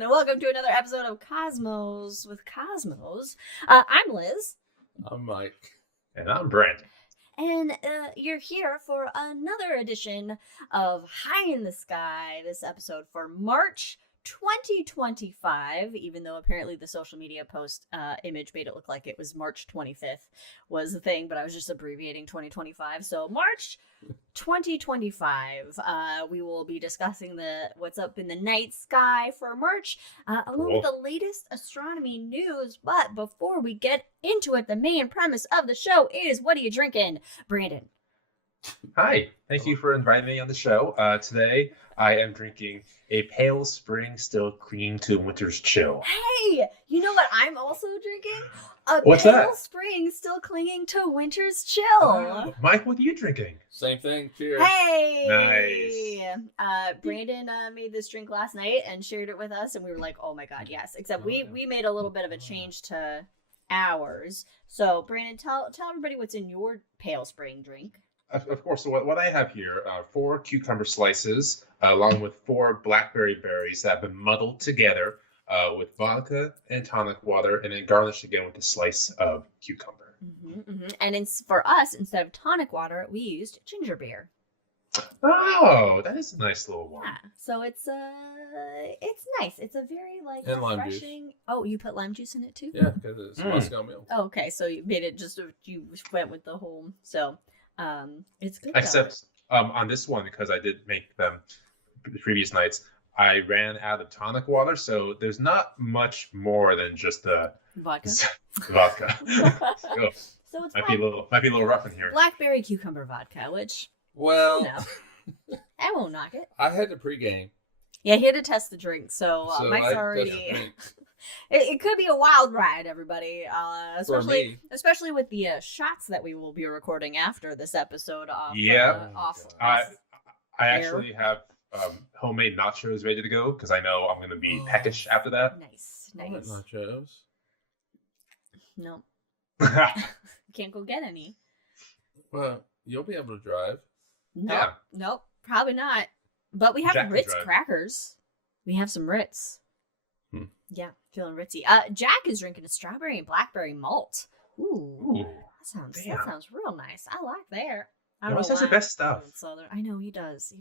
and welcome to another episode of Cosmos with Cosmos. I'm Liz. I'm Mike. And I'm Brent. And you're here for another edition of High in the Sky, this episode for March 2025, even though apparently the social media post image made it look like it was March 25th was the thing, but I was just abbreviating 2025. So March 2025, we will be discussing what's up in the night sky for March, along with the latest astronomy news. But before we get into it, the main premise of the show is, what are you drinking, Brandon? Hi, thank you for inviting me on the show. Today, I am drinking a pale spring still clinging to winter's chill. Hey, you know what I'm also drinking? What's pale that? spring still clinging to winter's chill. Mike, what are you drinking? Same thing. Cheers. Hey! Nice. Brandon made this drink last night and shared it with us, and we were like, oh my god, yes. Except we made a little bit of a change to ours. So, Brandon, tell everybody what's in your pale spring drink. Of course, so what I have here, 4 cucumber slices, along with 4 blackberry berries that have been muddled together with vodka and tonic water, and then garnished again with a slice of cucumber. And for us, instead of tonic water, we used ginger beer. Oh, that is a nice little one. Yeah, so it's nice. It's a very and refreshing. Oh, you put lime juice in it too? Yeah, because it's Moscow milk. Oh, okay, so you made it you went with the whole. So, it's good. Except on this one, because I did make them the previous nights, I ran out of tonic water, so there's not much more than just the vodka. Vodka. So it's might be a little rough in here. Blackberry cucumber vodka, which I won't knock it. I had to pregame. Yeah, he had to test the drink, so Mike's already. It could be a wild ride, everybody. Especially with the shots that we will be recording after this episode. I actually have homemade nachos ready to go because I know I'm going to be peckish after that. Nice. Nachos. No, can't go get any. Well, you'll be able to drive. Nope, probably not. But we have Jack Ritz crackers. We have some Ritz. Yeah, feeling ritzy. Jack is drinking a strawberry and blackberry malt. Ooh. That sounds real nice. I like that. He always has the best stuff. I know he does.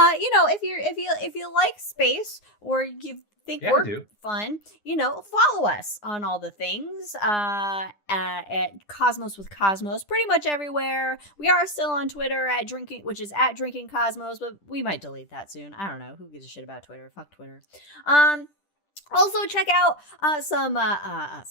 If you like space or you think we're fun, follow us on all the things at Cosmos with Cosmos, pretty much everywhere. We are still on Twitter which is at Drinking Cosmos, but we might delete that soon. I don't know. Who gives a shit about Twitter? Fuck Twitter. Also, check out some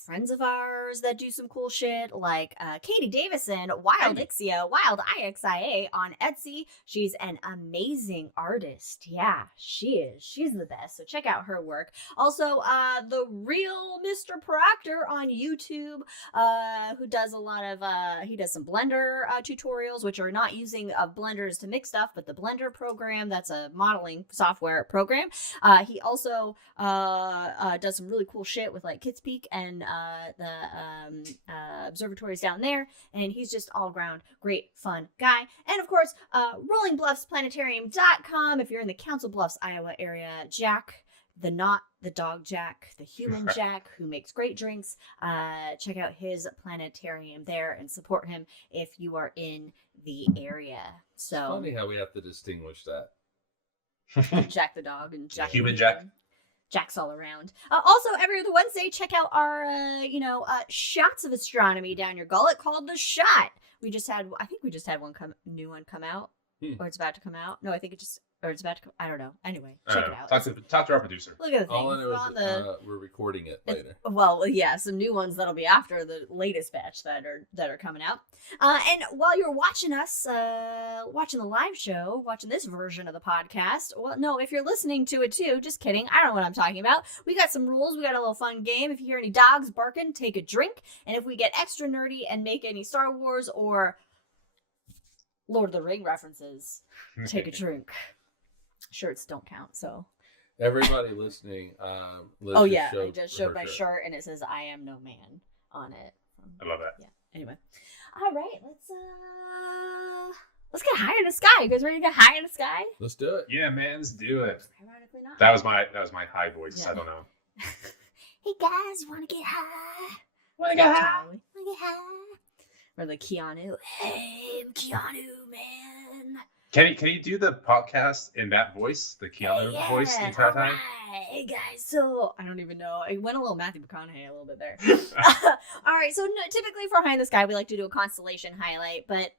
friends of ours that do some cool shit, like Katie Davison, Wildixia, Wildixia on Etsy. She's an amazing artist. Yeah, she is. She's the best. So check out her work. Also, the real Mr. Proctor on YouTube, who does a lot of, he does some Blender tutorials, which are not using blenders to mix stuff, but the Blender program, that's a modeling software program. He also does some really cool shit with like Kids Peak and the observatories down there, and he's just all around great fun guy. And of course, rollingbluffsplanetarium.com if you're in the Council Bluffs, Iowa area. Jack, not the dog Jack, the human Jack, who makes great drinks. Check out his planetarium there and support him if you are in the area. So it's funny how we have to distinguish that. Jack the dog and Jack human Jack. Jack's all around. Also, every other Wednesday, check out our, shots of astronomy down your gullet called The Shot. I think we just had new one come out, or it's about to come out. No, I think it's about to come. I don't know. Anyway, check it out. Talk to our producer. Look at the thing. All I know is we're recording it later. Well, yeah, some new ones that'll be after the latest batch that are coming out. And while you're watching us, watching the live show, watching this version of the podcast, well, no, if you're listening to it too, just kidding. I don't know what I'm talking about. We got some rules. We got a little fun game. If you hear any dogs barking, take a drink. And if we get extra nerdy and make any Star Wars or Lord of the Ring references, take a drink. Shirts don't count, so. Everybody listening, Liz I just showed my shirt and it says "I am no man" on it. I love that. Yeah. Anyway, all right, Let's get high in the sky. You guys ready to get high in the sky? Let's do it. Yeah, man, let's do it. Ironically not. That was my high voice. Yeah. I don't know. Hey guys, want to get high? Want to get high? Want to get high? Or the Keanu. Hey, I'm Keanu, man. Can you do the podcast in that voice, the Keanu voice, the entire time? Right. Hey guys, so I don't even know. I went a little Matthew McConaughey a little bit there. All right, so typically for High in the Sky, we like to do a constellation highlight, but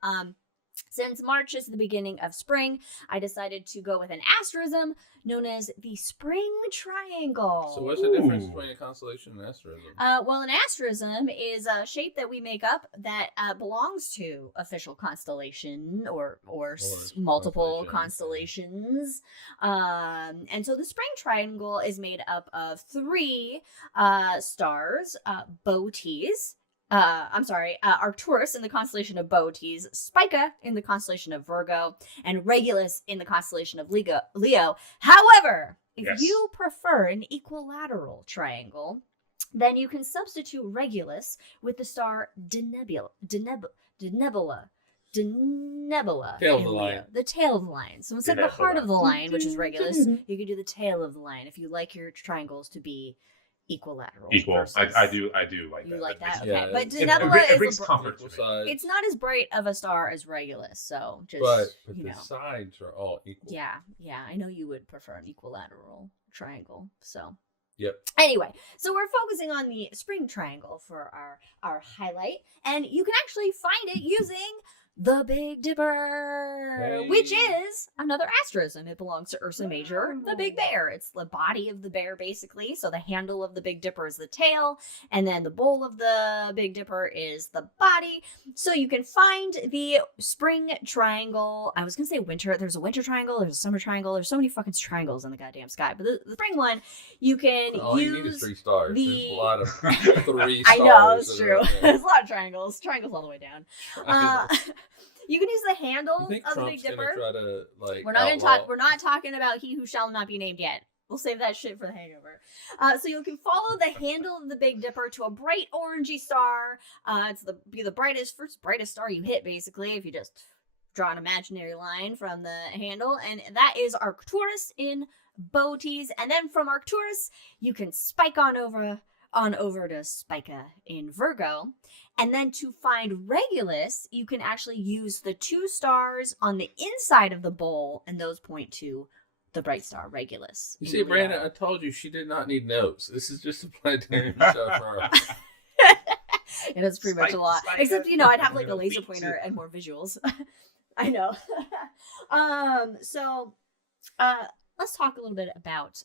since March is the beginning of spring, I decided to go with an asterism known as the Spring Triangle. So what's the difference between a constellation and an asterism? Well, an asterism is a shape that we make up that belongs to official constellation or multiple constellations. And so the Spring Triangle is made up of 3 stars, Bootes. Arcturus in the constellation of Bootes, Spica in the constellation of Virgo, and Regulus in the constellation of Leo. However, if you prefer an equilateral triangle, then you can substitute Regulus with the star Denebula. Tail of the line. The tail of the line. So instead of the heart of the line, which is Regulus, you can do the tail of the line if you like your triangles to be equilateral. Equal. I do like you that. You like that? Okay. Yeah, but Denebula it brings is comfort to it. it's not as bright of a star as Regulus, so just but you the know. sides are all equal. Yeah. I know you would prefer an equilateral triangle. So Yep. anyway, so we're focusing on the Spring Triangle for our highlight, and you can actually find it using the Big Dipper, which is another asterism. It belongs to Ursa Major, the Big Bear. It's the body of the bear, basically. So the handle of the Big Dipper is the tail, and then the bowl of the Big Dipper is the body. So you can find the Spring Triangle. I was going to say winter. There's a winter triangle. There's a summer triangle. There's so many fucking triangles in the goddamn sky. But the spring one, you can all use you need is 3 stars. There's a lot of 3 stars. I know, it's true. There's a lot of triangles. Triangles all the way down. You can use the handle of the Big Dipper. Try to, we're not going to talk. We're not talking about He Who Shall Not Be Named yet. We'll save that shit for the hangover. So you can follow the handle of the Big Dipper to a bright orangey star. It's the brightest star you hit, basically, if you just draw an imaginary line from the handle, and that is Arcturus in Bootes. And then from Arcturus, you can spike on over to Spica in Virgo. And then to find Regulus, you can actually use the 2 stars on the inside of the bowl, and those point to the bright star Regulus. You see, Brandon, I told you she did not need notes. This is just a planetarium show for her. It is pretty much a lot. Except, I'd have like a laser pointer and more visuals. I know. Let's talk a little bit about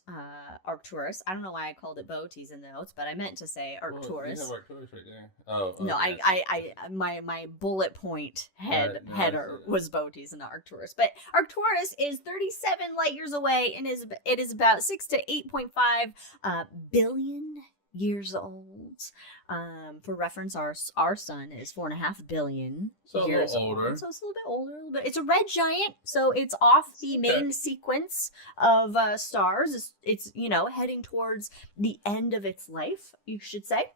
Arcturus. I don't know why I called it Bootes in the notes, but I meant to say Arcturus. You have Arcturus right there. Oh, no, okay. My bullet point header was Bootes and not Arcturus. But Arcturus is 37 light years away, and it is about 6 to 8.5 billion years old. For reference, our sun is 4.5 billion years old. So it's a little bit older. It's a red giant, so it's off the main sequence of stars. It's heading towards the end of its life, you should say.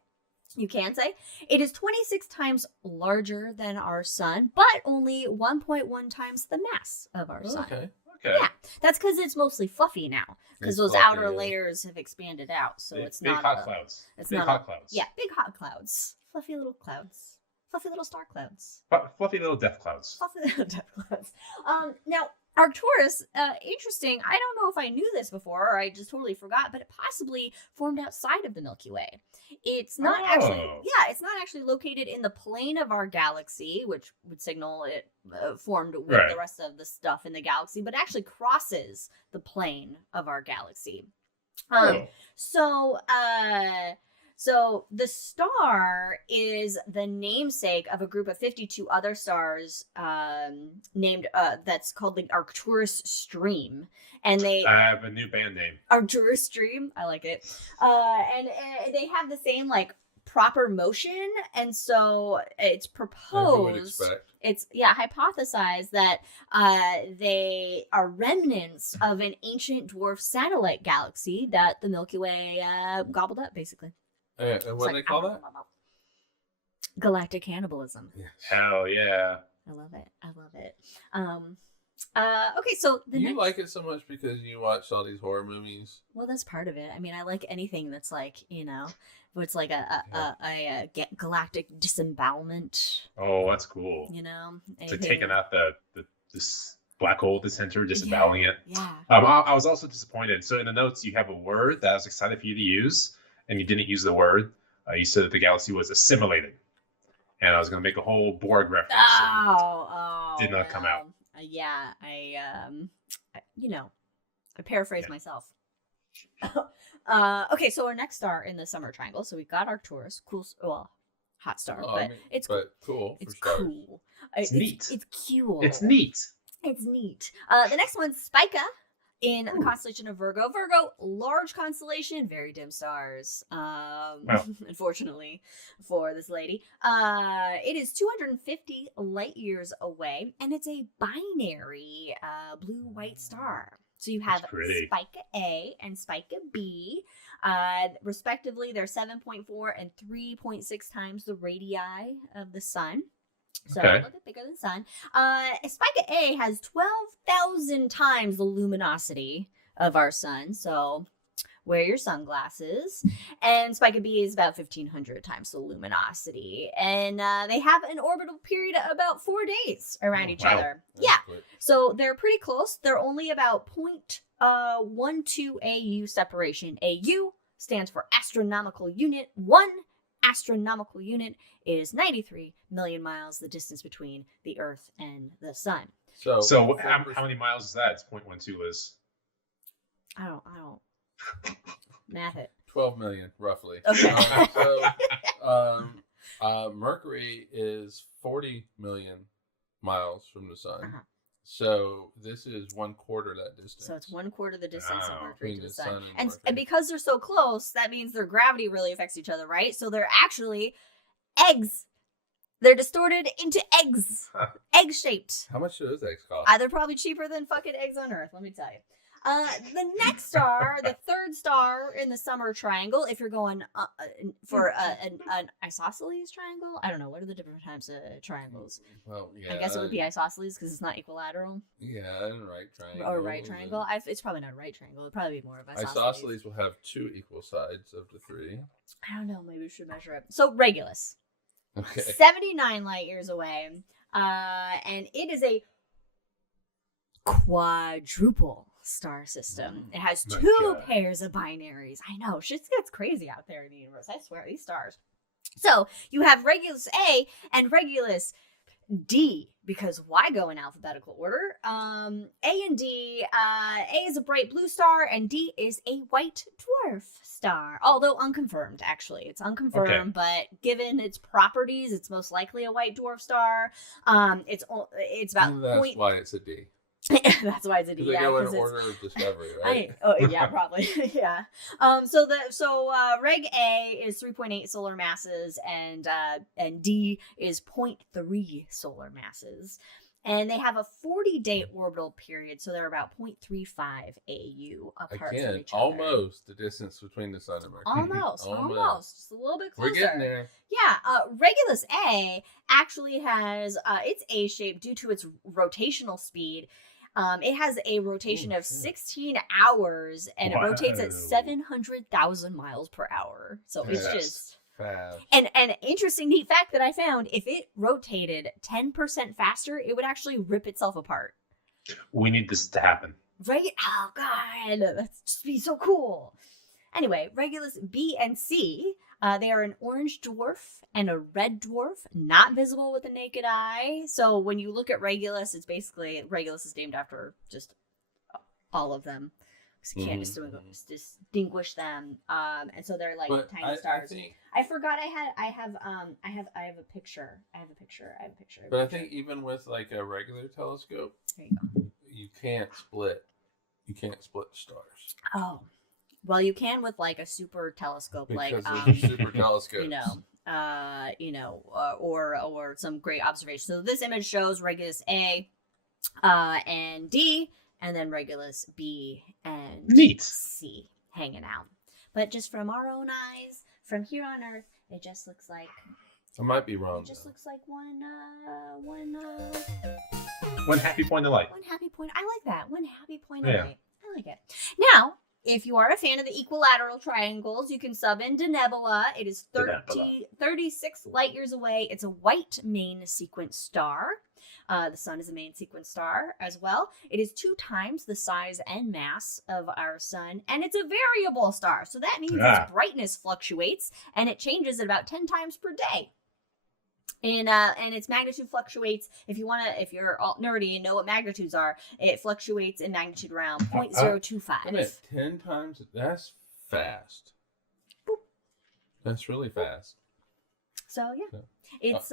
You can say. It is 26 times larger than our sun, but only 1.1 times the mass of our sun. Okay. Yeah, that's because it's mostly fluffy now, because those outer layers have expanded out, so it's not hot clouds. It's big not hot clouds. Yeah, big hot clouds, fluffy little clouds, fluffy little star clouds, fluffy little death clouds. Fluffy little death clouds. Now Arcturus, interesting. I don't know if I knew this before, or I just totally forgot, but it possibly formed outside of the Milky Way. It's not it's not actually located in the plane of our galaxy, which would signal it formed with the rest of the stuff in the galaxy, but actually crosses the plane of our galaxy. So the star is the namesake of a group of 52 other stars named that's called the Arcturus Stream, and I have a new band name. Arcturus Stream, I like it. And they have the same proper motion, and so it's proposed. It's hypothesized that they are remnants of an ancient dwarf satellite galaxy that the Milky Way gobbled up, basically. And what do they call that? Galactic cannibalism. Hell yeah. I love it. I love it. Okay, so you like it so much because you watched all these horror movies. Well, that's part of it. I mean, I like anything that's like, it's like a galactic disembowelment. Oh, that's cool. It's like taking out this black hole at the center, disemboweling it. Yeah. I was also disappointed. So in the notes, you have a word that I was excited for you to use, and you didn't use the word. You said that the galaxy was assimilated, and I was going to make a whole Borg reference. Did not come out. Yeah, I paraphrased myself. Okay, so our next star in the summer triangle. So we got Arcturus, cool. Well, hot star, it's cool. It's cool. It's neat. It's cool. It's neat. It's neat. The next one's Spica in the constellation of Virgo. Virgo, large constellation, very dim stars. Unfortunately for this lady. It is 250 light years away, and it's a binary blue-white star. So you have Spica A and Spica B. Respectively, they're 7.4 and 3.6 times the radii of the sun. So a little bit bigger than the sun. Spica A has 12,000 times the luminosity of our sun. So wear your sunglasses. And Spica B is about 1,500 times the luminosity. And they have an orbital period of about 4 days around each other. That's quick. So they're pretty close. They're only about 0.12 AU separation. AU stands for astronomical unit. 1 astronomical unit is 93 million miles, the distance between the Earth and the Sun. So how many miles is that? It's 0.12, Liz. I don't math it. 12 million, roughly. Okay. Mercury is 40 million miles from the sun. So this is 1/4 that distance. So it's 1/4 the distance of Mercury to the sun. And because they're so close, that means their gravity really affects each other, right? So they're actually eggs. They're distorted into eggs. Egg-shaped. How much do those eggs cost? They're probably cheaper than fucking eggs on Earth, let me tell you. The next star, the third star in the summer triangle, if you're going for an isosceles triangle, I don't know, what are the different types of triangles? Well, yeah, I guess it would be isosceles because it's not equilateral. Yeah, and right triangle. Or right triangle. It's probably not a right triangle. It'd probably be more of isosceles. Isosceles will have 2 equal sides of the 3. I don't know. Maybe we should measure it. So Regulus. Okay. 79 light years away. And it is a quadruple star system. It has 2 pairs of binaries. I know, shit gets crazy out there in the universe. I swear, these stars. So you have Regulus A and Regulus D, because why go in alphabetical order? A and D. A is a bright blue star, and D is a white dwarf star. Although unconfirmed, actually, it's unconfirmed. But given its properties, it's most likely a white dwarf star. It's about. That's why it's a D. That's why it's a D. They go in order of discovery, right? Yeah, probably. Yeah. So Reg A is 3.8 solar masses, and D is 0.3 solar masses, and they have a 40-day orbital period, so they're about 0.35 AU apart from each other. Almost the distance between the sun and Mercury. Almost, just a little bit closer. We're getting there. Yeah, Regulus A actually has it's A-shaped due to its rotational speed. It has a rotation of 16 hours, and it rotates at 700,000 miles per hour. So it's just fast. And an interesting neat fact that I found, if it rotated 10% faster, it would actually rip itself apart. We need this to happen. Right? Oh, God. That's just be so cool. Anyway, Regulus B and C, they are an orange dwarf and a red dwarf, not visible with the naked eye. So when you look at Regulus, it's basically, Regulus is named after just all of them. So you can't distinguish them. And so they're like tiny stars. I forgot I have a picture. I have a picture. But I think even with like a regular telescope, there you go. You can't split stars. Oh. Well, you can with like a super telescope, because like super telescopes. Or some great observation. So this image shows Regulus A, and D, and then Regulus B and C hanging out. But just from our own eyes, from here on Earth, it just looks like I might be wrong. It just though. looks like one happy point of light. One happy point. I like that. One happy point Yeah. of light. I like it. Now, if you are a fan of the equilateral triangles, you can sub into Nebula. It is 36 light years away. It's a white main sequence star. The sun is a main sequence star as well. It is 2 times the size and mass of our sun, and it's a variable star. So that means its brightness fluctuates, and it changes at about 10 times per day. And its magnitude fluctuates. If you're all nerdy and know what magnitudes are, it fluctuates in magnitude around 0.025. I mean, 10 times. That's fast. Boop. That's really fast. So yeah, it's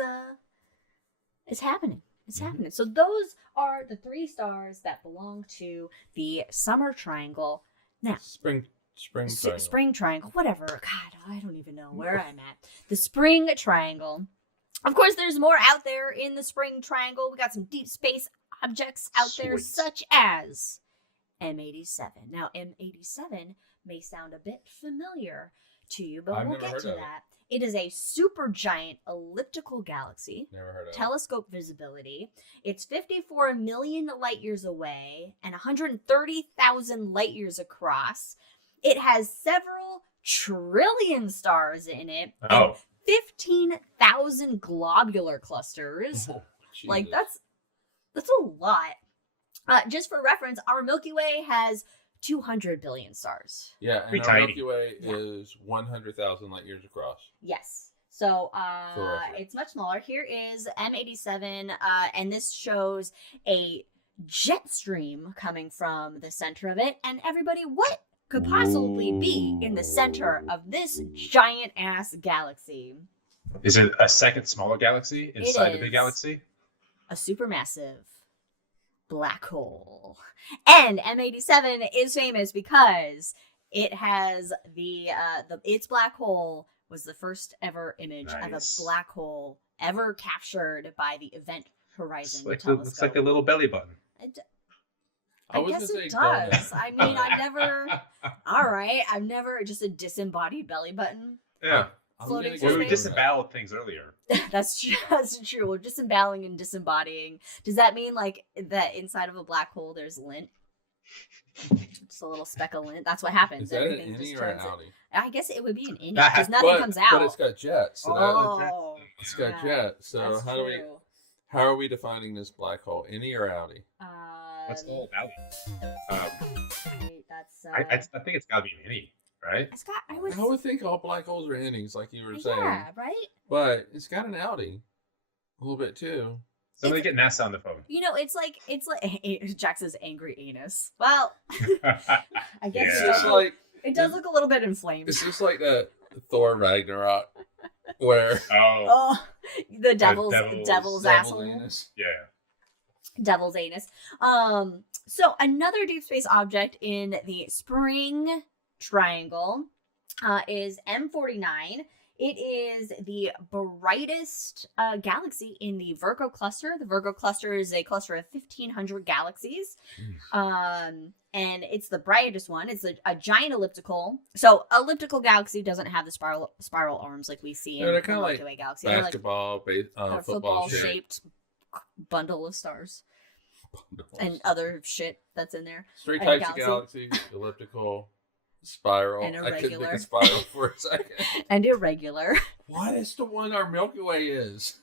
happening. It's happening. So those are the 3 stars that belong to the summer triangle. Now, spring triangle. Spring triangle, whatever. God, I don't even know where I'm at. The spring triangle. Of course, there's more out there in the spring triangle. We got some deep space objects out there, such as M87. Now, M87 may sound a bit familiar to you, but we'll get to that. It is a supergiant elliptical galaxy. Never heard of it. Telescope visibility. It's 54 million light years away and 130,000 light years across. It has several trillion stars in it. Oh. 15,000 globular clusters. Oh, like that's a lot. Just for reference, our Milky Way has 200 billion stars. Yeah, and our Milky Way is 100,000 light years across. Yes. So it's much smaller. Here is M87, and this shows a jet stream coming from the center of it. And everybody, what could possibly be in the center of this giant ass galaxy? Is it a second smaller galaxy inside the big galaxy? A supermassive black hole. And M87 is famous because it has its black hole was the first ever image of a black hole ever captured by the Event Horizon telescope. Looks like a little belly button. I guess it does. I mean, I've never just a disembodied belly button. Yeah. Floating Well, we disemboweled things earlier. That's true. We're disemboweling and disembodying. Does that mean like that inside of a black hole there's lint? Just a little speck of lint. That's what happens. Is that an innie or an outie? I guess it would be an innie because nothing comes out. But it's got jets. So it's got jets. So how are we defining this black hole? Innie or outie? What's the whole outie? I think it's got to be an innie, right? I would think all black holes are innies, like you were saying. Yeah, right? But it's got an outie. A little bit too. Somebody get NASA on the phone. You know, it's like Jack says angry anus. Well, I guess it's just like it does look a little bit inflamed. It's just like the Thor Ragnarok, where the devil's asshole. Anus. Yeah. Devil's anus. So another deep space object in the spring triangle is M49. It is the brightest galaxy in the Virgo cluster. The Virgo cluster is a cluster of 1,500 galaxies. And it's the brightest one. It's a giant elliptical. So elliptical galaxy doesn't have the spiral arms like we see in the Milky Way galaxy. Basketball, football shaped bundle of stars. And other shit that's in there. 3 types of galaxies: elliptical, spiral. And irregular. I couldn't think of spiral for a second. And irregular. What is the one our Milky Way is?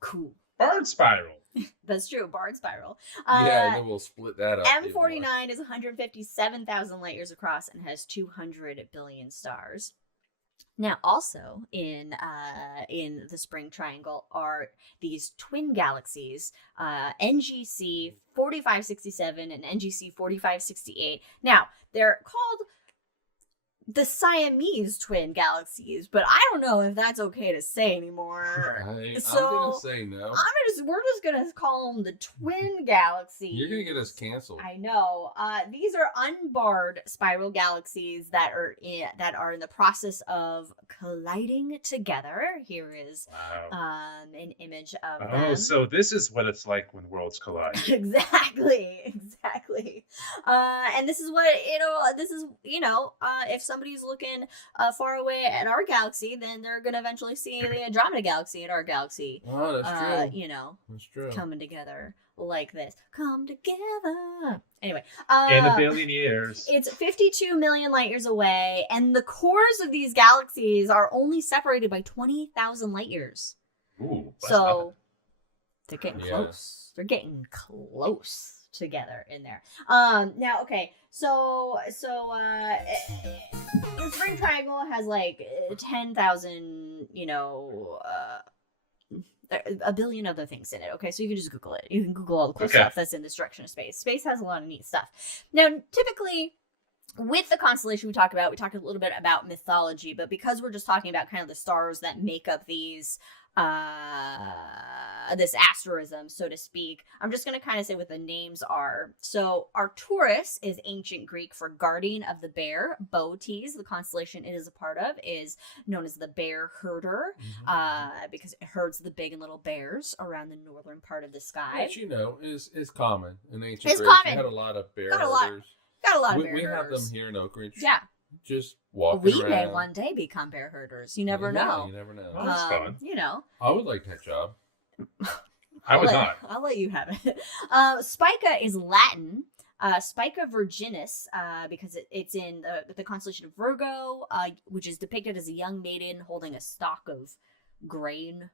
Cool. Barred spiral. That's true, barred spiral. And then we'll split that up. M49 is 157,000 light years across and has 200 billion stars. Now, also in the spring triangle are these twin galaxies, NGC 4567 and NGC 4568. Now, they're called the Siamese twin galaxies, but I don't know if that's okay to say anymore. I'm gonna say no. We're just gonna call them the twin galaxies. You're gonna get us canceled. I know. These are unbarred spiral galaxies that are in the process of colliding together. Here is an image of them. Oh, so this is what it's like when worlds collide. Exactly. And this is what if somebody's looking far away at our galaxy, then they're going to eventually see the Andromeda Galaxy at our galaxy. Oh, that's true. You know, that's true. Coming together like this. Come together. Anyway. In a billion years. It's 52 million light years away, and the cores of these galaxies are only separated by 20,000 light years. Ooh, so they're getting close. They're getting close together in there. Now, okay, so the Spring Triangle has like 10,000, you know, a billion other things in it. Okay, so you can just Google it. You can Google all the cool stuff that's in this direction of space. Space has a lot of neat stuff. Now, typically, with the constellation we talked a little bit about mythology, but because we're just talking about kind of the stars that make up these this asterism, so to speak, I'm just going to kind of say what the names are. So Arcturus is ancient Greek for guardian of the bear. Bootes, the constellation it is a part of, is known as the bear herder, because it herds the big and little bears around the northern part of the sky. Which, you know, is common in ancient Greece. Common. We had a lot of bear Got herders. a lot of bear We herders. have them here in Oak Ridge. Yeah. Just walking around. We may one day become bear herders. You never know. You never know. Oh, that's fun. You know. I would like that job. I would not. I'll let you have it. Spica is Latin. Spica Virginis, because it's in the constellation of Virgo, which is depicted as a young maiden holding a stalk of grain.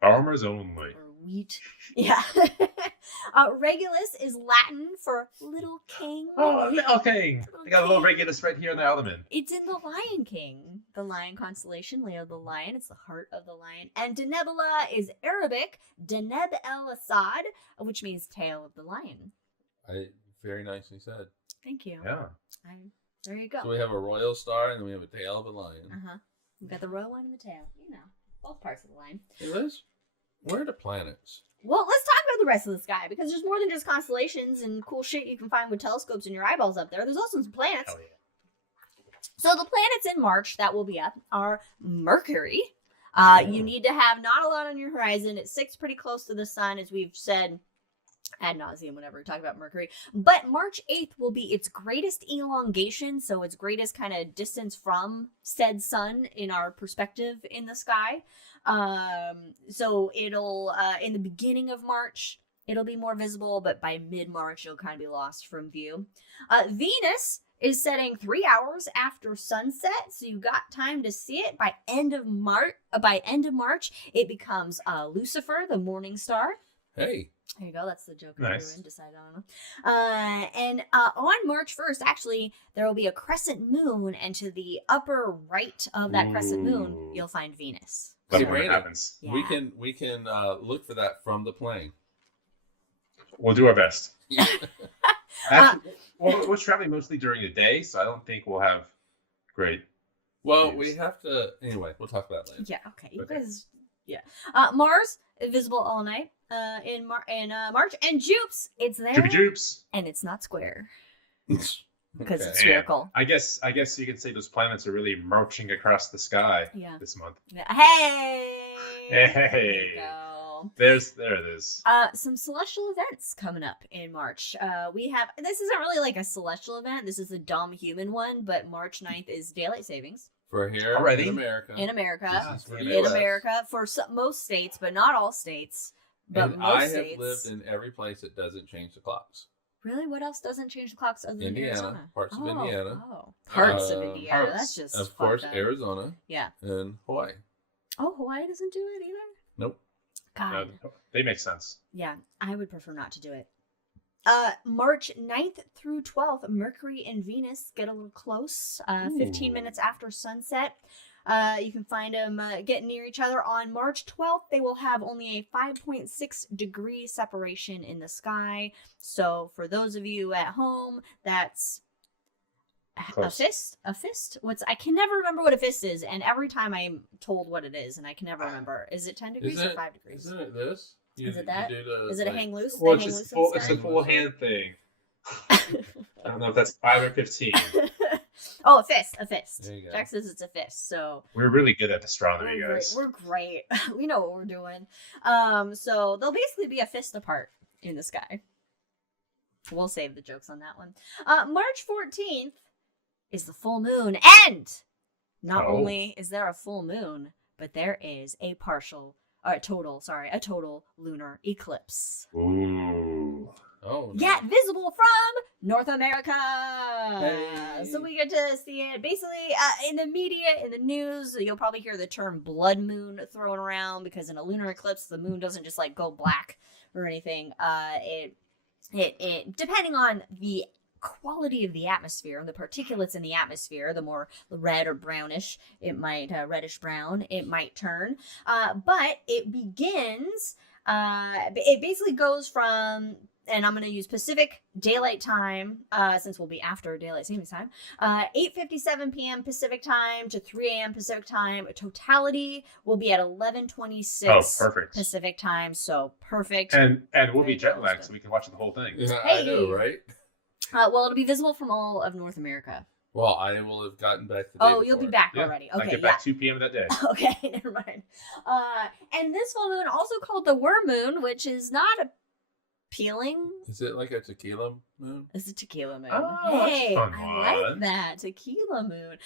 Farmers only. Or wheat. Yeah. Regulus is Latin for little king. Oh, little king. They got a little Regulus right here in the element. It's in the Lion King, the lion constellation, Leo the lion. It's the heart of the lion. And Denebula is Arabic, Deneb el Assad, which means tail of the lion. Very nicely said. Thank you. Yeah. There you go. So we have a royal star and then we have a tail of a lion. We've got the royal one and the tail. You know, both parts of the lion. Hey Liz, where are the planets? Well, let's talk about the rest of the sky, because there's more than just constellations and cool shit you can find with telescopes and your eyeballs up there. There's also some planets. Hell yeah. So the planets in March that will be up are Mercury. You need to have not a lot on your horizon. It sits pretty close to the sun, as we've said ad nauseum whenever we talk about Mercury. But March 8th will be its greatest elongation, so its greatest kind of distance from said sun in our perspective in the sky. So it'll, in the beginning of March, it'll be more visible, but by mid-March, it'll kind of be lost from view. Venus is setting 3 hours after sunset, so you got time to see it. By end of March, it becomes Lucifer, the morning star. Hey. There you go. That's the joke Nice. I threw in, decided on. And on March 1st, actually, there will be a crescent moon, and to the upper right of that crescent moon, you'll find Venus. Let See, me know when it Brandon, happens. Yeah. We can look for that from the plane. We'll do our best. Actually, we're traveling mostly during the day, so I don't think we'll have great. Well, Yes. we have to. Anyway, we'll talk about that later. Yeah. Okay. You Okay. guys. Yeah. Mars is visible all night. In March, and Jupes, it's there, Droopy Droops. and it's not square because Okay. it's spherical. I guess you can say those planets are really marching across the sky Yeah. this month. Hey. There Hey. you go. There it is. Some celestial events coming up in March. We have, this isn't really like a celestial event. This is a dumb human one, but March 9th is daylight savings For here Already? in America. in America. This is for the In US. America for most states, but not all states. But And most I have states. lived in every place that doesn't change the clocks. Really? What else doesn't change the clocks other than Indiana, Arizona? parts of Indiana. Oh, parts of Uh, Indiana. parts. That's just Of fucked course, up. Arizona Yeah. and Hawaii. Oh, Hawaii doesn't do it either? Nope. God. They make sense. Yeah, I would prefer not to do it. March 9th through 12th, Mercury and Venus get a little close. 15 Ooh. minutes after sunset. You can find them getting near each other. On March 12th, they will have only a 5.6 degree separation in the sky. So for those of you at home, that's Close. a fist. I can never remember what a fist is, and every time I'm told what it is, and I can never remember. Is it 10 degrees or 5 degrees? Isn't it this? Is it that? You do the, Is it a like- hang loose? Well, They hang it's loose full. in It's the a sky? full hand thing. I don't know if that's 5 or 15. Oh, a fist. There you go. Jack says it's a fist. So We're really good at astronomy, guys. we're great. We know what we're doing. So they'll basically be a fist apart in the sky. We'll save the jokes on that one. March 14th. is the full moon, and not only is there a full moon, but there is a total lunar eclipse. Ooh. Oh, Yeah, visible from North America. Hey. So we get to see it basically in the media, in the news. You'll probably hear the term blood moon thrown around because in a lunar eclipse, the moon doesn't just like go black or anything. It depending on the quality of the atmosphere, the particulates in the atmosphere, the more red or brownish it might, reddish brown, it might turn. But it begins, it basically goes from, and I'm going to use Pacific Daylight Time, since we'll be after Daylight Savings Time, 8:57 p.m. Pacific Time to 3 a.m. Pacific Time. Totality will be at 11:26 Pacific Time, so perfect. And we'll be jet lagged, so we can watch the whole thing. Yeah, I know, right? Well, it'll be visible from all of North America. Well, I will have gotten back the day before. You'll be back already. Okay, I get back 2 p.m. that day. Okay, never mind. And this full moon, also called the worm moon, which is not appealing. Is it like a tequila moon? It's a tequila moon. Oh, Hey, that's fun I like one. that. Tequila moon.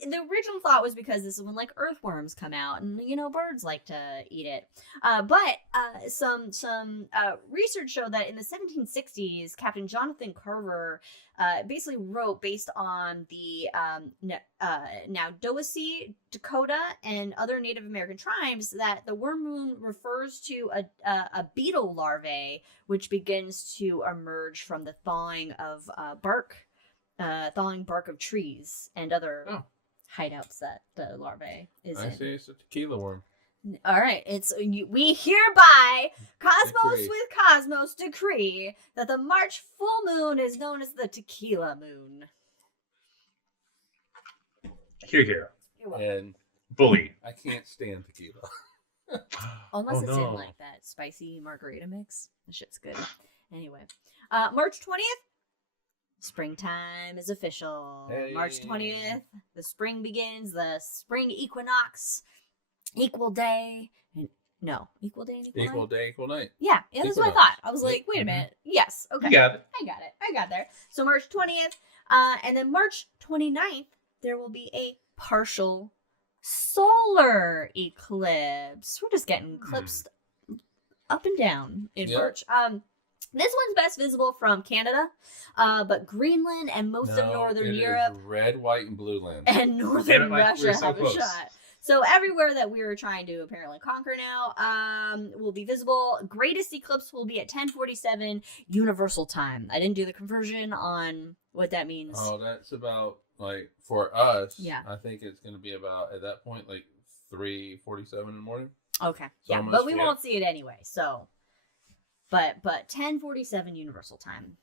The original thought was because this is when like earthworms come out and birds like to eat it. But some research showed that in the 1760s, Captain Jonathan Carver basically wrote based on the Nowdoasi, Dakota, and other Native American tribes that the worm moon refers to a beetle larvae which begins to emerge from the thawing of bark of trees and other hideouts that the larvae is in. I see, it's a tequila worm. All right, we hereby, Cosmos Decree. with Cosmos, decree that the March full moon is known as the tequila moon. Here. You're welcome. And Bully. I can't stand tequila. Unless it's no. in like that spicy margarita mix. The shit's good. Anyway, March 20th, springtime is official. Hey. March 20th, the spring begins, the spring equinox, equal day. Equal day and equal night? Equal day, equal night. Yeah, that's what I thought. I was like, wait a minute. Yes, okay. You got it. I got there. So March 20th, and then March 29th, there will be a partial solar eclipse. We're just getting eclipsed up and down in March. This one's best visible from Canada, but Greenland and most of Northern Europe, red, white, and blue land, and Northern Russia so have close. a shot. So everywhere that we're trying to apparently conquer now will be visible. Greatest eclipse will be at 10:47 Universal Time. I didn't do the conversion on what that means. Oh, that's about, like, for us, Yeah. I think it's going to be about, at that point, like 3:47 in the morning. Okay. So Yeah, almost, but we won't see it anyway. So, but 10:47 Universal Time.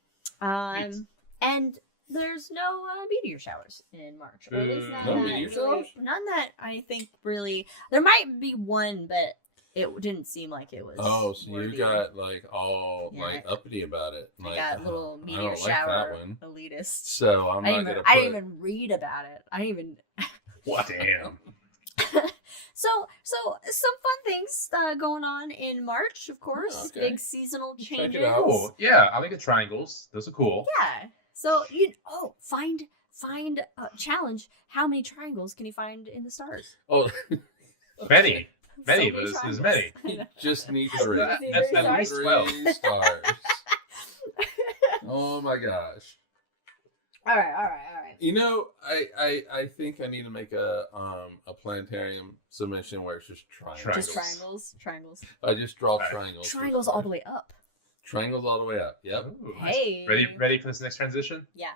And there's no meteor showers in March. Or at least not No that meteor really- showers? None that I think really. There might be one, but it didn't seem like it was. Oh, so worthy. you got, like, all, Yeah, like, uppity about it. I Like, got little I meteor don't shower like that one. elitist. So I'm not going to put... I didn't even read about it. I didn't even. What? Damn. So some fun things going on in March, of course. Okay. Big seasonal Check it changes. out. Cool. Yeah, I like the triangles. Those are cool. Yeah. So find challenge. How many triangles can you find in the stars? Oh, Many. So Many, but there's many. you just need 3. That's at least 12. 3 stars. Oh my gosh. All right. You know, I think I need to make a planetarium submission where it's just triangles. Just triangles. I just draw Right. triangles. Triangles all the way up. Triangles all the way up. Yep. Ooh, nice. Hey. Ready for this next transition? Yeah.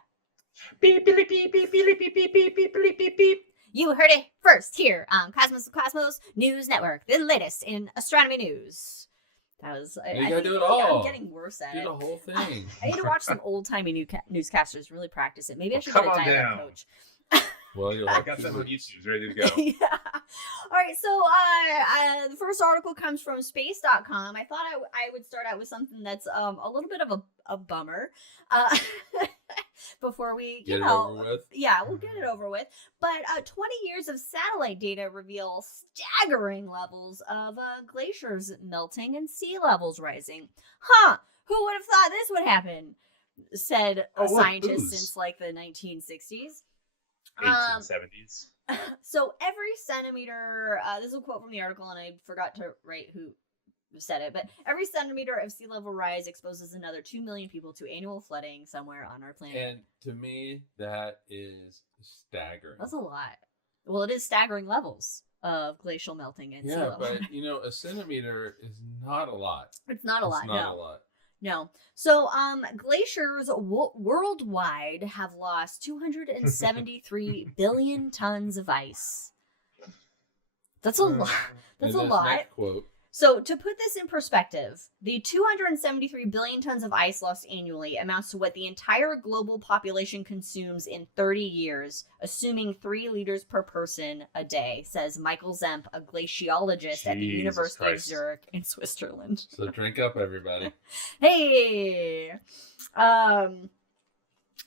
Beep, beep, beep, beep, beep, beep, beep, beep, beep, beep, beep, beep, beep. You heard it first here on Cosmos News Network, the latest in astronomy news. That was. You gotta do it all. I'm getting worse at Do it. the whole thing. I need to watch some old timey newscasters really practice it. Maybe I Well, should come get a on dialect down. coach. Well, you'll I have got to them do on it. YouTube. It's ready to go. Yeah. All right. So the first article comes from space.com. I thought I would start out with something that's a little bit of a bummer. Before we Get it over with. Yeah, we'll get it over with. But 20 years of satellite data reveal staggering levels of glaciers melting and sea levels rising. Huh? Who would have thought this would happen? Said a Oh, what scientist booze. since like the 1960s. 1870s. So every centimeter, this is a quote from the article, and I forgot to write who said it, but every centimeter of sea level rise exposes another 2 million people to annual flooding somewhere on our planet. And to me, that is staggering. That's a lot. Well, it is staggering levels of glacial melting and sea level. Yeah, but a centimeter is not a lot. It's not a lot. It's not a lot. No. So, glaciers worldwide have lost 273 billion tons of ice. That's a lot. That's a lot. Next quote. So, to put this in perspective, the 273 billion tons of ice lost annually amounts to what the entire global population consumes in 30 years, assuming 3 liters per person a day, says Michael Zemp, a glaciologist at the University of Zurich in Switzerland. So drink up, everybody. Hey!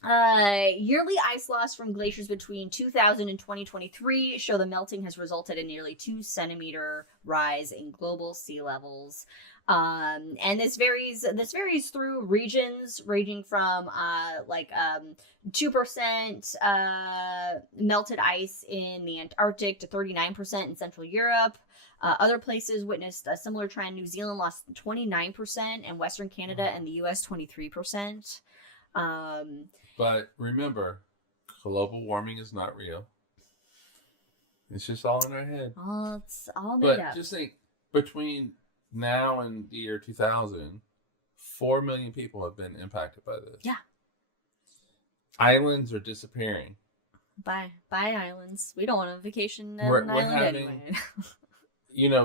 Yearly ice loss from glaciers between 2000 and 2023 show the melting has resulted in nearly 2 centimeter rise in global sea levels. And this varies through regions, ranging from 2% melted ice in the Antarctic to 39% in Central Europe. Other places witnessed a similar trend. New Zealand lost 29%, and Western Canada and the U.S. 23%. But remember, global warming is not real. It's just all in our head. Oh, it's all made up. But just think, between now and the year 2000, 4 million people have been impacted by this. Yeah. Islands are disappearing. Bye islands. We don't want a vacation at an island anyway.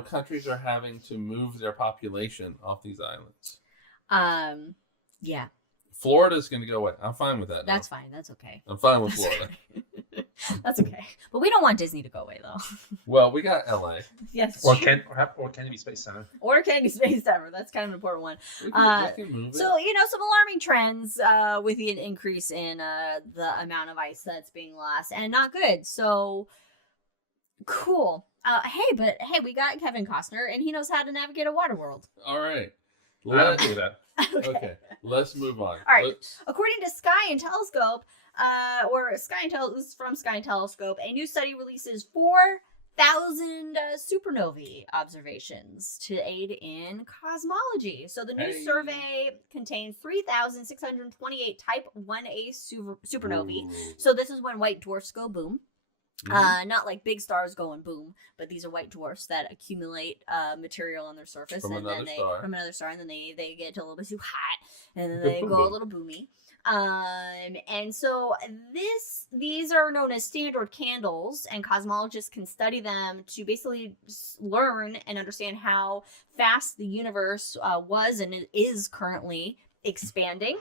Countries are having to move their population off these islands. Yeah. Florida's going to go away. I'm fine with that. That's fine. That's okay. I'm fine with Florida. That's okay. But we don't want Disney to go away, though. Well, we got LA. Yes. Or Kennedy Space Center. Or Kennedy Space Center. That's kind of an important one. We can move it. So, some alarming trends with the increase in the amount of ice that's being lost, and not good. So, cool. Hey, we got Kevin Costner, and he knows how to navigate a water world. All right. Let's do that. Okay, let's move on. All right. According to Sky and Telescope, this is from Sky and Telescope, a new study releases 4,000 supernovae observations to aid in cosmology. So the new survey contains 3,628 Type 1A supernovae. Ooh. So this is when white dwarfs go boom. Mm-hmm. Not like big stars going boom, but these are white dwarfs that accumulate material on their surface from another star, and then they get a little bit too hot, and then they go a little boomy. And so these are known as standard candles, and cosmologists can study them to basically learn and understand how fast the universe was and is currently expanding.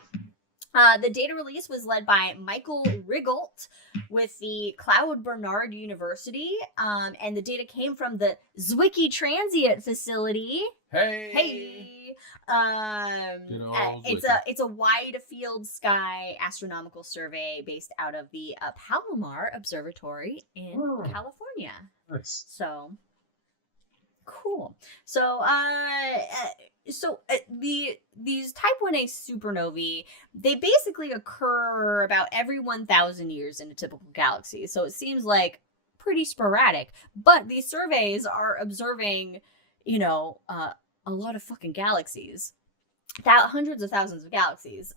The data release was led by Michael Rigault with the Cloud Bernard University, and the data came from the Zwicky Transient Facility. Hey! It's a wide field sky astronomical survey based out of the Palomar Observatory in California. Nice. So cool. So these Type 1A supernovae, they basically occur about every 1,000 years in a typical galaxy. So it seems like pretty sporadic. But these surveys are observing, a lot of fucking galaxies. Hundreds of thousands of galaxies.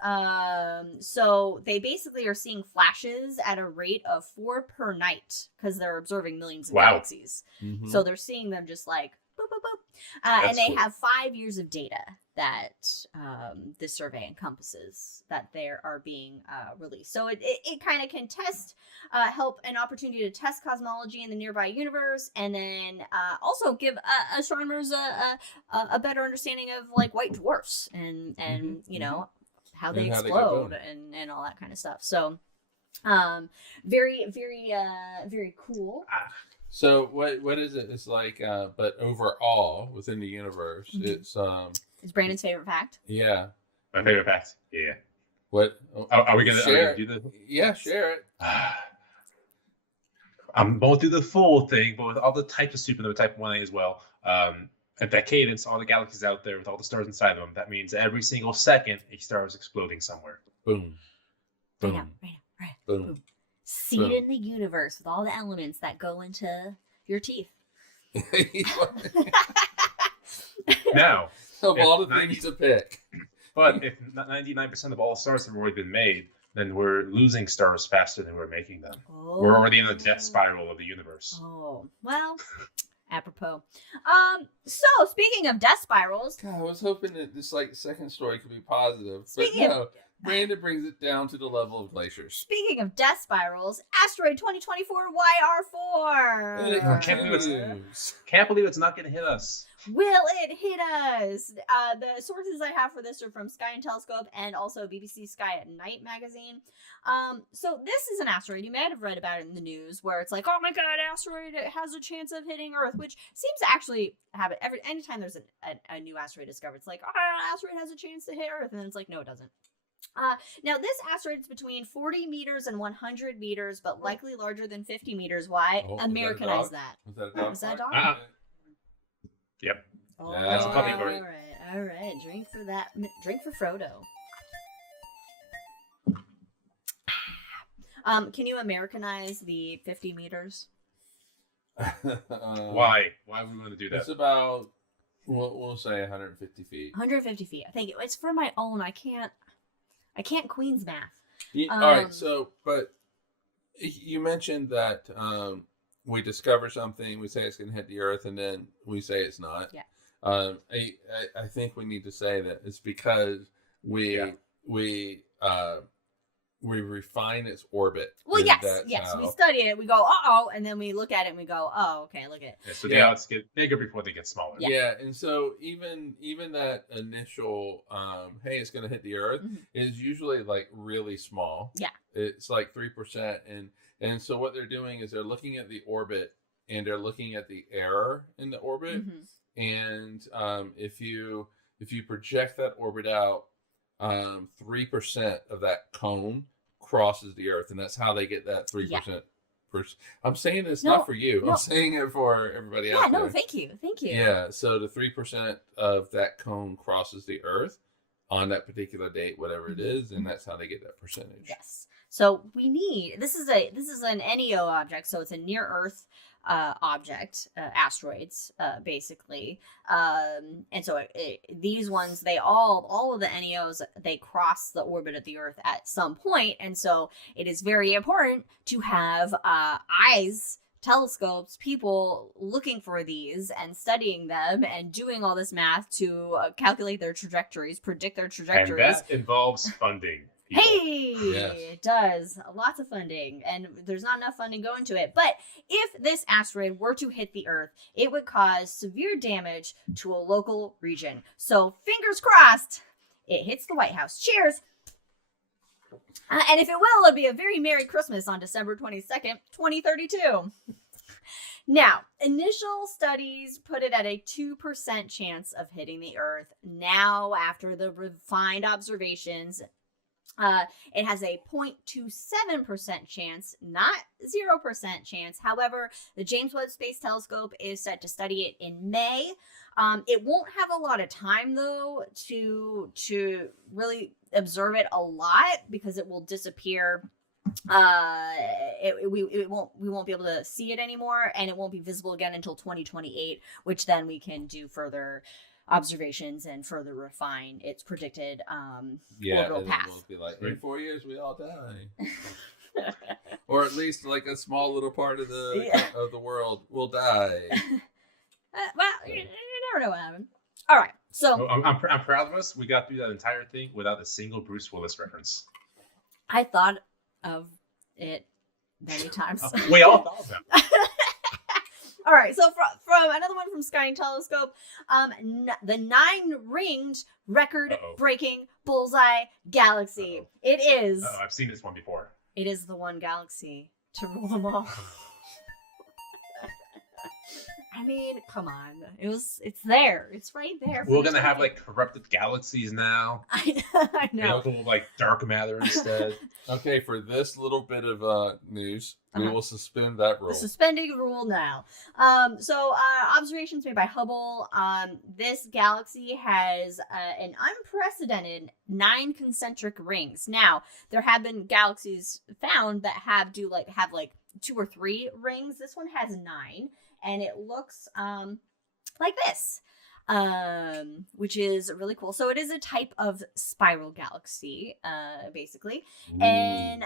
So they basically are seeing flashes at a rate of 4 per night because they're observing millions of galaxies. Mm-hmm. So they're seeing them just like boop, boop, boop. And they have 5 years of data that this survey encompasses that there are being released. So it kind of can help an opportunity to test cosmology in the nearby universe, and then also give astronomers a better understanding of like white dwarfs and how they explode and all that kind of stuff. So very, very, very cool. So what is it? It's like, but overall within the universe, it's Brandon's favorite fact. Yeah, my favorite fact. Yeah. What are we gonna do? Yeah, share it. I'm going to do the full thing, but with all the types of supernova, Type 1A as well. At that cadence, all the galaxies out there with all the stars inside of them. That means every single second, a star is exploding somewhere. Boom. Boom. Right. Boom. seed in the universe with all the elements that go into your teeth. Now, of all the things to pick. But if 99% of all stars have already been made, then we're losing stars faster than we're making them. Oh. We're already in the death spiral of the universe. Oh, well, apropos. So speaking of death spirals, God, I was hoping that this second story could be positive, but no. Brandon brings it down to the level of glaciers. Speaking of death spirals, asteroid 2024 YR4. Can't believe it's not going to hit us. Will it hit us? The sources I have for this are from Sky and Telescope and also BBC Sky at Night magazine. So this is an asteroid. You might have read about it in the news where it's like, oh my god, asteroid, it has a chance of hitting Earth, which seems to actually happen anytime there's a new asteroid discovered. It's like, asteroid has a chance to hit Earth, and then it's like, no, it doesn't. Now, this asteroid is between 40 meters and 100 meters, but likely larger than 50 meters. Why? Americanize that. Was that a dog? Was that a dog? Yep. Oh, that's a puppy bird. All right. Drink for that. Drink for Frodo. Can you Americanize the 50 meters? Why? Why would we want to do that? It's about, we'll say 150 feet. 150 feet. I think it's for my own. I can't Queen's math. All right. So, but you mentioned that we discover something, we say it's going to hit the Earth, and then we say it's not. Yeah. I think we need to say that it's because we refine its orbit. Well, yes. We study it. We go, and then we look at it and we go, oh, okay, look at it. Yeah, so the odds get bigger before they get smaller. Yeah, and so even that initial, hey, it's going to hit the Earth is usually really small. Yeah. It's like 3%, and so what they're doing is they're looking at the orbit and they're looking at the error in the orbit, and if you project that orbit out, 3% of that cone crosses the Earth, and that's how they get that 3%. Yeah. I'm saying this not for you. No. I'm saying it for everybody else. Yeah, no, thank you. Yeah, so the 3% of that cone crosses the Earth on that particular date, whatever it is, and that's how they get that percentage. Yes. So we need this is an NEO object, so it's a near Earth object, asteroids, basically. And so these ones, they all of the NEOs, they cross the orbit of the Earth at some point, and so it is very important to have eyes, telescopes, people looking for these and studying them and doing all this math to calculate their trajectories, predict their trajectories. And that involves funding. People. Hey, yes. It does. Lots of funding, and there's not enough funding going to it. But if this asteroid were to hit the Earth, it would cause severe damage to a local region. So fingers crossed, it hits the White House. Cheers. And if it will, it'll be a very Merry Christmas on December 22nd, 2032. Now, initial studies put it at a 2% chance of hitting the Earth. Now, after the refined observations, it has a 0.27% chance, not 0% chance. However, the James Webb Space Telescope is set to study it in May. It won't have a lot of time, though, to really observe it a lot because it will disappear. We won't be able to see it anymore, and it won't be visible again until 2028, which then we can do further observations and further refine its predicted orbital path. We'll be like, in 4 years we all die. Or at least like a small little part of the world will die. Well, you never know what happened. All right, so I'm proud of us. We got through that entire thing without a single Bruce Willis reference. I thought of it many times. We all thought about it. All right, so from another one from Sky and Telescope, the 9-ringed record-breaking bullseye galaxy. Uh-oh. It is. I've seen this one before. It is the one galaxy to rule them all. mean, come on. It's there. It's right there. We're gonna have like corrupted galaxies now. I know. Like dark matter instead. Okay, for this little bit of news, we will suspend that rule. Suspending rule now. So observations made by Hubble. This galaxy has an unprecedented 9 concentric rings. Now, there have been galaxies found that have 2 or 3 rings. This one has 9, and it looks like this, which is really cool. So it is a type of spiral galaxy, basically. Ooh. And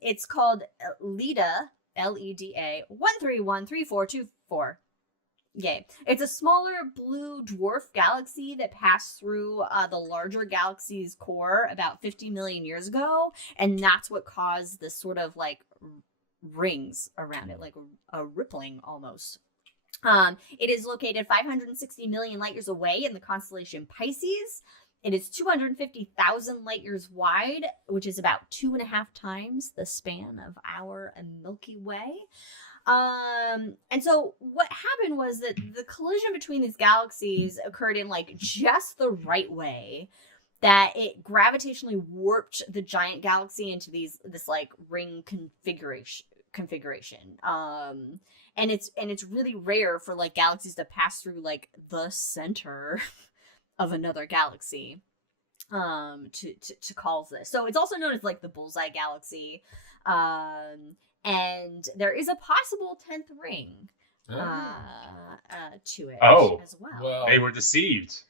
it's called LEDA, LEDA 1313424. Yay. It's a smaller blue dwarf galaxy that passed through the larger galaxy's core about 50 million years ago, and that's what caused this sort of like rings around it, like a rippling almost. It is located 560 million light years away in the constellation Pisces. It is 250,000 light years wide, which is about 2.5 times the span of our Milky Way. And so what happened was that the collision between these galaxies occurred in like just the right way, that it gravitationally warped the giant galaxy into this like ring configuration. And it's really rare for like galaxies to pass through like the center of another galaxy to cause this. So it's also known as like the bullseye galaxy. And there is a possible 10th ring to it as well. They were deceived.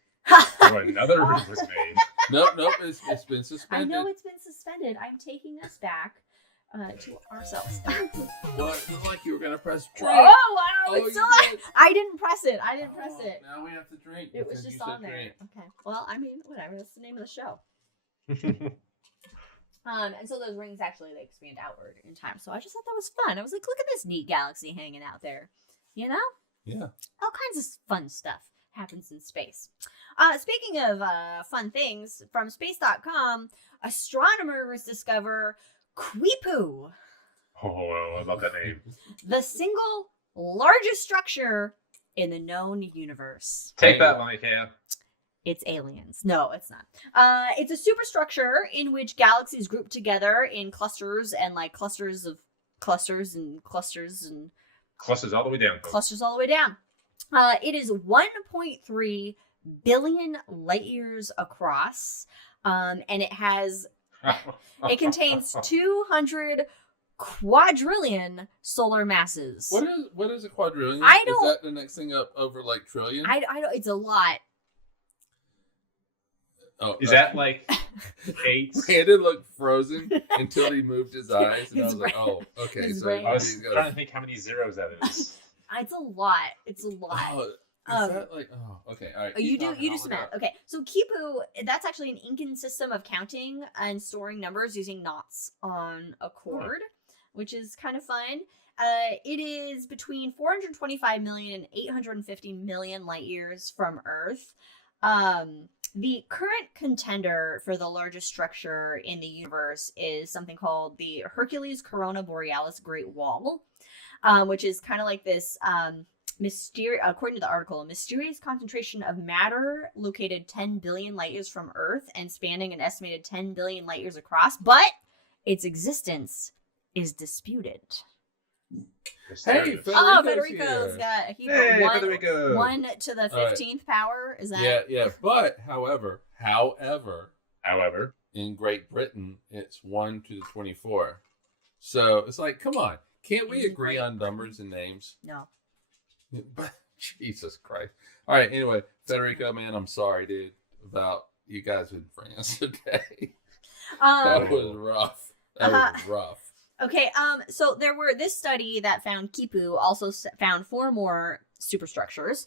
Another ring was made. Nope, it's been suspended. I know it's been suspended. I'm taking us back to ourselves. Well, it looked like you were gonna press drink. It's still I didn't press it. Now we have to drink. It was just on there. Drink. Okay. Well, I mean, whatever. That's the name of the show. And so those rings actually they expand outward in time. So I just thought that was fun. I was like, look at this neat galaxy hanging out there. You know? Yeah. All kinds of fun stuff happens in space. Speaking of fun things, from space.com, astronomers discover Quipu. Oh, I love that name. The single largest structure in the known universe. Take that, Monica. It's aliens. No, it's not. It's a superstructure in which galaxies group together in clusters and like clusters of clusters and clusters and clusters all the way down. Clusters all the way down. It is 1.3 billion light years across, and it has it contains 200 quadrillion solar masses. What is a quadrillion? I don't. Is that the next thing up over like trillion? I don't. It's a lot. Oh, is that like 8? Brandon looked frozen until he moved his eyes, and I was like, "Oh, okay." So I was trying to think how many zeros that is. It's a lot. It's a lot. Oh, is that like? Oh, okay. All right. You do some math. Okay, so Quipu, that's actually an Incan system of counting and storing numbers using knots on a cord, which is kind of fun. It is between 425 million and 850 million light years from Earth. The current contender for the largest structure in the universe is something called the Hercules Corona Borealis Great Wall, which is kind of like this according to the article, a mysterious concentration of matter located 10 billion light years from Earth and spanning an estimated 10 billion light years across, but its existence is disputed. Hey, Federico's got Federico. 1 to the 15th power. Is that? Yeah. But however, in Great Britain, it's 1 to the 24. So it's like, come on, can't we agree on numbers and names? No. But Jesus Christ! All right. Anyway, Federico, man, I'm sorry, dude, about you guys in France today. That was rough. That was rough. Okay, so there were this study that found Quipu also found 4 more superstructures.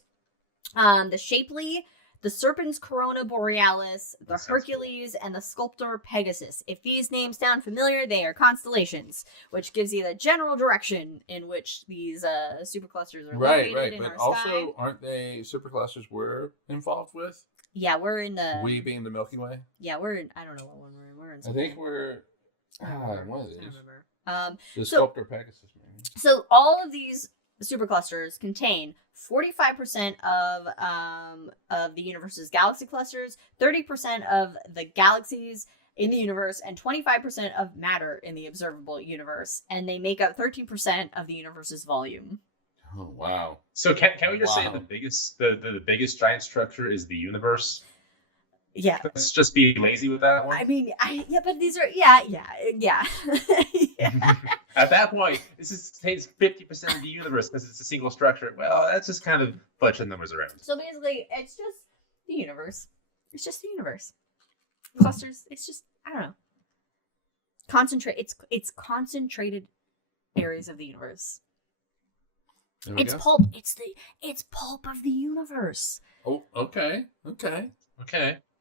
The Shapely, the Serpens Corona Borealis, the Hercules, and the Sculptor Pegasus. If these names sound familiar, they are constellations, which gives you the general direction in which these superclusters are located in our sky. But also, aren't they superclusters we're involved with? Yeah, we're in the... We being the Milky Way? Yeah, we're in... I don't know what one we're in. We're in something. I think we're... one of these. I don't remember. The Sculptor Pegasus, maybe. So all of these superclusters contain 45% of the universe's galaxy clusters, 30% of the galaxies in the universe, and 25% of matter in the observable universe, and they make up 13% of the universe's volume. Oh wow! So can we just say the biggest giant structure is the universe? Yeah. Let's just be lazy with that one. I mean, but these are yeah. At that point, this takes 50% of the universe because it's a single structure. Well, that's just kind of bunching numbers around. So basically, it's just the universe. It's just the universe. Clusters. It's just, I don't know. It's concentrated areas of the universe. It's pulp. It's pulp of the universe. Oh, okay.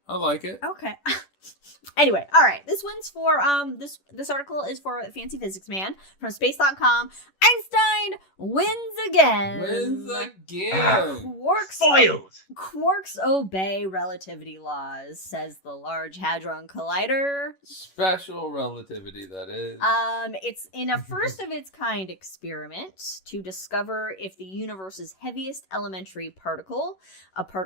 I like it. Okay. Anyway, all right. This one's for this article is for Fancy Physics Man from space.com. Einstein wins again. Quarks obey relativity laws, says the Large Hadron Collider. Special relativity, that is. It's in a first of its kind experiment to discover if the universe's heaviest elementary particle,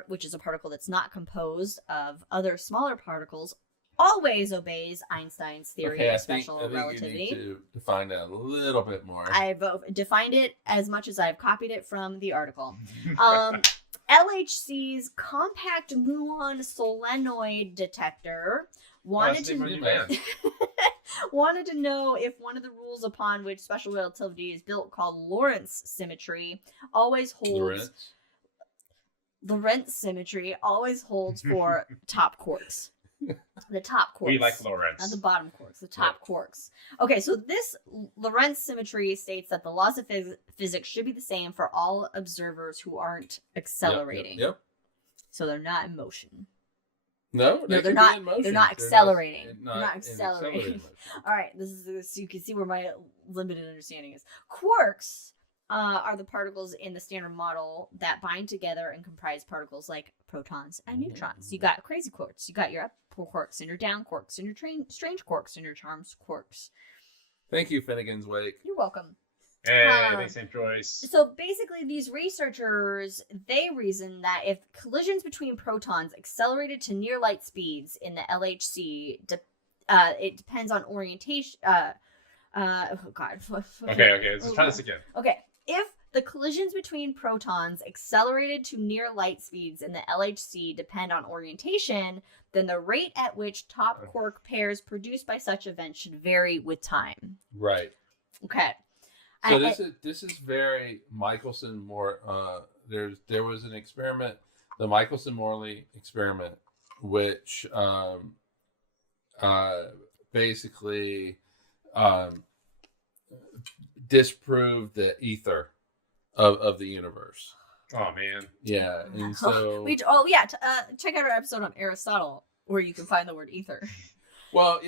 which is a particle that's not composed of other smaller particles, always obeys Einstein's theory of special relativity. You need to define that a little bit more. I've defined it as much as I've copied it from the article. LHC's compact muon solenoid detector wanted to know if one of the rules upon which special relativity is built, called Lorentz symmetry, always holds. Lorentz symmetry always holds for top quarks. The top quarks. We like Lorentz. Not the bottom quarks, the top quarks. Okay, so this Lorentz symmetry states that the laws of physics should be the same for all observers who aren't accelerating. Yep. So they're not in motion. No, they're not. They're not accelerating. They're not accelerating. All right, this is you can see where my limited understanding is. Quarks are the particles in the standard model that bind together and comprise particles like protons and neutrons. You got crazy quarks. You got your up quarks and your down quarks and your strange quarks and your charms quarks. Thank you, Finnegan's Wake. You're welcome. Hey, thanks, Joyce. So basically, these researchers, they reason that if collisions between protons accelerated to near light speeds in the LHC, it depends on orientation. Oh God. Okay. Let's try this again. Okay. If the collisions between protons accelerated to near light speeds in the LHC depend on orientation, then the rate at which top quark pairs produced by such events should vary with time. Right. Okay. So this is very Michelson-Morley. There was an experiment, the Michelson-Morley experiment, which basically disproved the ether of the universe. Oh man. Yeah, and so check out our episode on Aristotle where you can find the word ether. Well,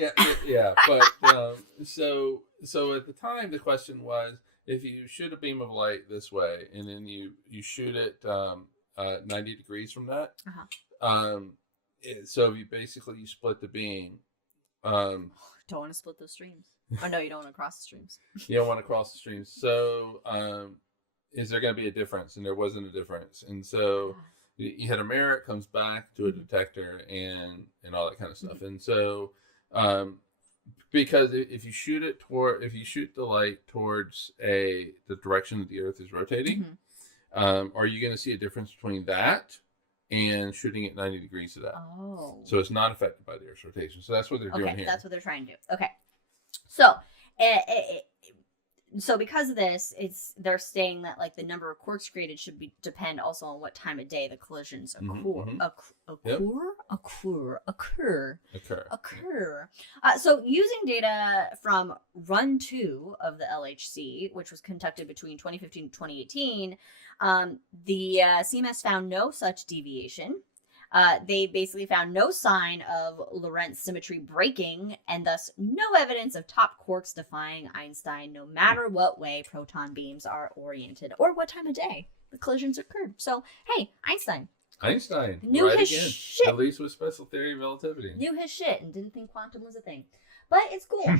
yeah, but so at the time the question was, if you shoot a beam of light this way and then you shoot it 90 degrees from that, so you split the beam. Don't want to split those streams. Oh no, you don't want to cross the streams. You don't want to cross the streams. So is there going to be a difference? And there wasn't a difference. And so you had a mirror, it comes back to a detector and all that kind of stuff. And so because if you shoot the light towards the direction that the Earth is rotating, are you going to see a difference between that and shooting at 90 degrees to that? Oh. So it's not affected by the Earth's rotation. So that's what they're doing here. That's what they're trying to do. Okay. So, so because of this, they're saying that like the number of quarks created should depend also on what time of day the collisions occur. So using data from Run 2 of the LHC, which was conducted between 2015 and 2018, the CMS found no such deviation. They basically found no sign of Lorentz symmetry breaking, and thus no evidence of top quarks defying Einstein, no matter what way proton beams are oriented or what time of day the collisions occurred. So, hey, Einstein knew his shit. At least with special theory of relativity. Knew his shit and didn't think quantum was a thing. But it's cool.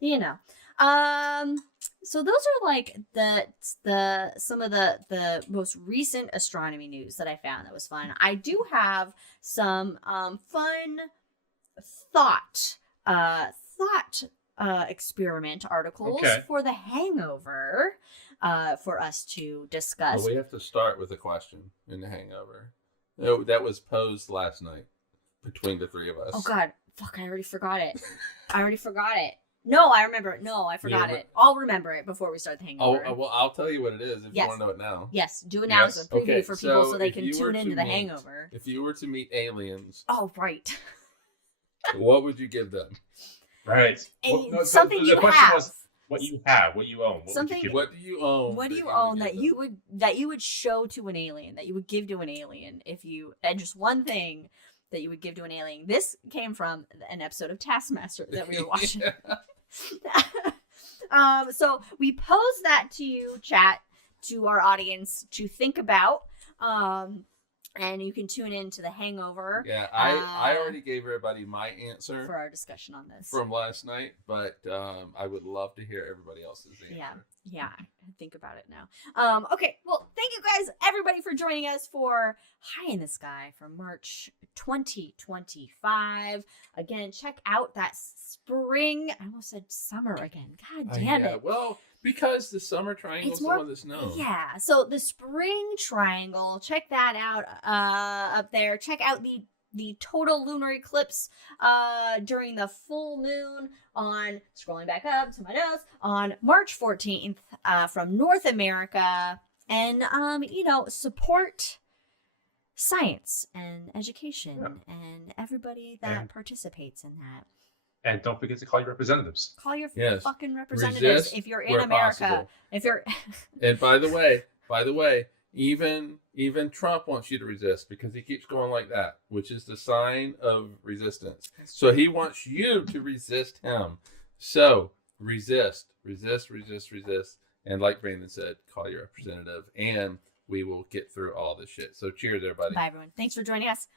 You know. So those are like the some of the most recent astronomy news that I found that was fun. I do have some fun thought experiment articles for The Hangover for us to discuss. Well, we have to start with a question in The Hangover that was posed last night between the three of us. Oh God, fuck! I already forgot it. No, I remember it. No, I forgot it. I'll remember it before we start The Hangover. Oh, well, I'll tell you what it is if you want to know it now. Yes, do it now as a preview for people so they can tune into The Hangover. If you were to meet aliens. Oh, right. What would you give them? Right. Something you have. What you have, what you own. What do you own? What do you own that you would show to an alien, that you would give to an alien and just one thing that you would give to an alien. This came from an episode of Taskmaster that we were watching. So we pose that to you, chat, to our audience to think about. And you can tune in to The Hangover. Yeah, I already gave everybody my answer for our discussion on this from last night, but I would love to hear everybody else's answer. Yeah, think about it now. Okay, well, thank you guys, everybody, for joining us for High in the Sky for March 2025. Again, check out that spring. I almost said summer again. God damn it. Well, because the summer triangle is the one that's known. Yeah, so the spring triangle, check that out up there. Check out the total lunar eclipse during the full moon on, scrolling back up to my notes, on March 14th from North America. And, support science and education and everybody that participates in that. And don't forget to call your representatives. Call your fucking representatives if you're in America. Possible. If you're And by the way, even Trump wants you to resist because he keeps going like that, which is the sign of resistance. So he wants you to resist him. So resist. And like Brandon said, call your representative and we will get through all this shit. So cheers, everybody. Bye, everyone. Thanks for joining us.